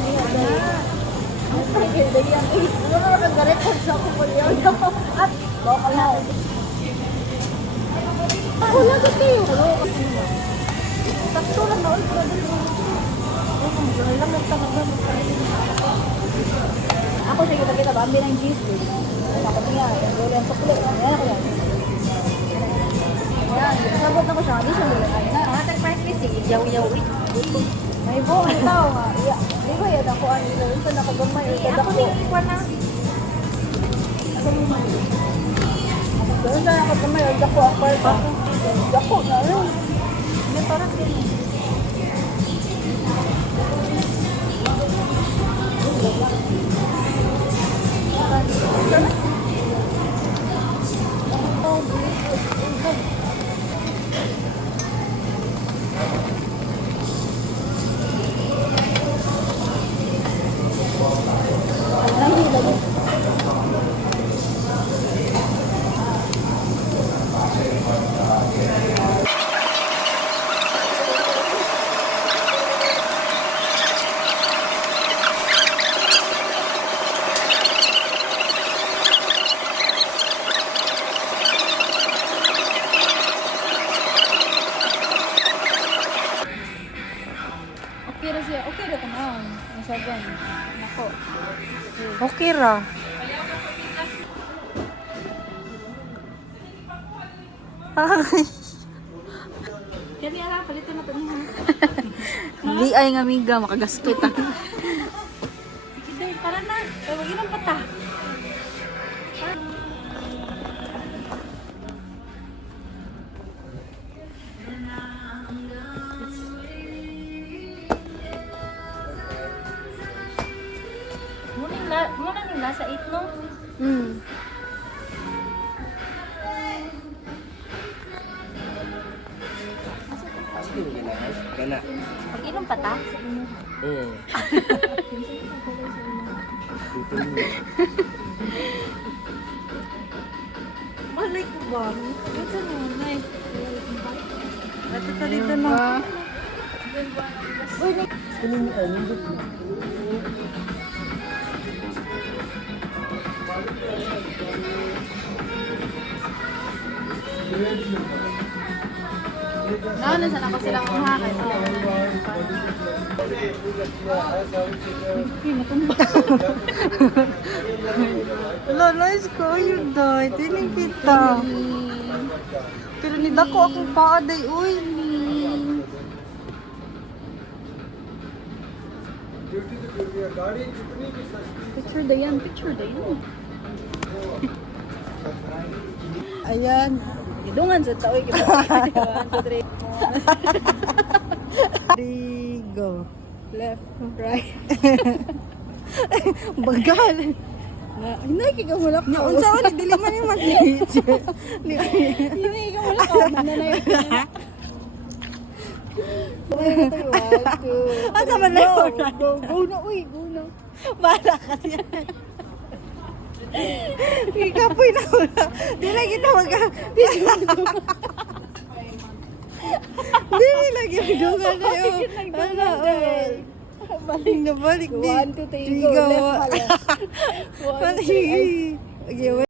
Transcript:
niya dahil. Ay, kaya yan. Ano na nag-record sa ako po yun? At, baka na. Wala ka kayo. Sakto lang na ulit. Lang nagtanong. Ako sige kita ba? Ambil ng cheese. Ako niya. Yung lolo yung sukli. Ayan ako yan. Ayan. Sabot na ko siya. Hindi siya lolo. Ayan. Matag price list, yaw-yaw. May buong tao nga. Di ba yan ako ang ilo? Ito nakagamay. Ito Ako din ikuan na. Doon na nakagamay. Ang dako ang parta. Dako na rin. Hindi parang din. Okay ra siya. Okay ra ka na. Ang sagan. Nako. Okay ra. Kaya ala, palitan na ito niya. Hindi ay nga amiga, makagasto ta. Sige, para na. Huwag ilang pata. Muna yung lasa 8 no? Gana. Pag-inom pa ta? Oo. Malay ko ba? Ito na, nay. Ito ka dito na. Uy, Nauna sana ko silang kumakas. Wala, nice ko yun dahil. Tiling kita. Pero nidako akong paaday, uy. Picture da yan, picture da yan. Ayan. Idungan sa tao. 1, 2, 3. Go. Left, right. Bagal. Hinay, kikahulak ka. Unsa ko, dili man yung mag-leach. Hinay, kikahulak ka. Nanay. Asa man na yun? Go na, uy, go na. Bala ka siya. Ikapoy na wala. Di lagi na wag. Di lagi duga na yun. Ano, balik na balik. 1, 2, 3, go. Left, left. 1, 2, 3. Okay,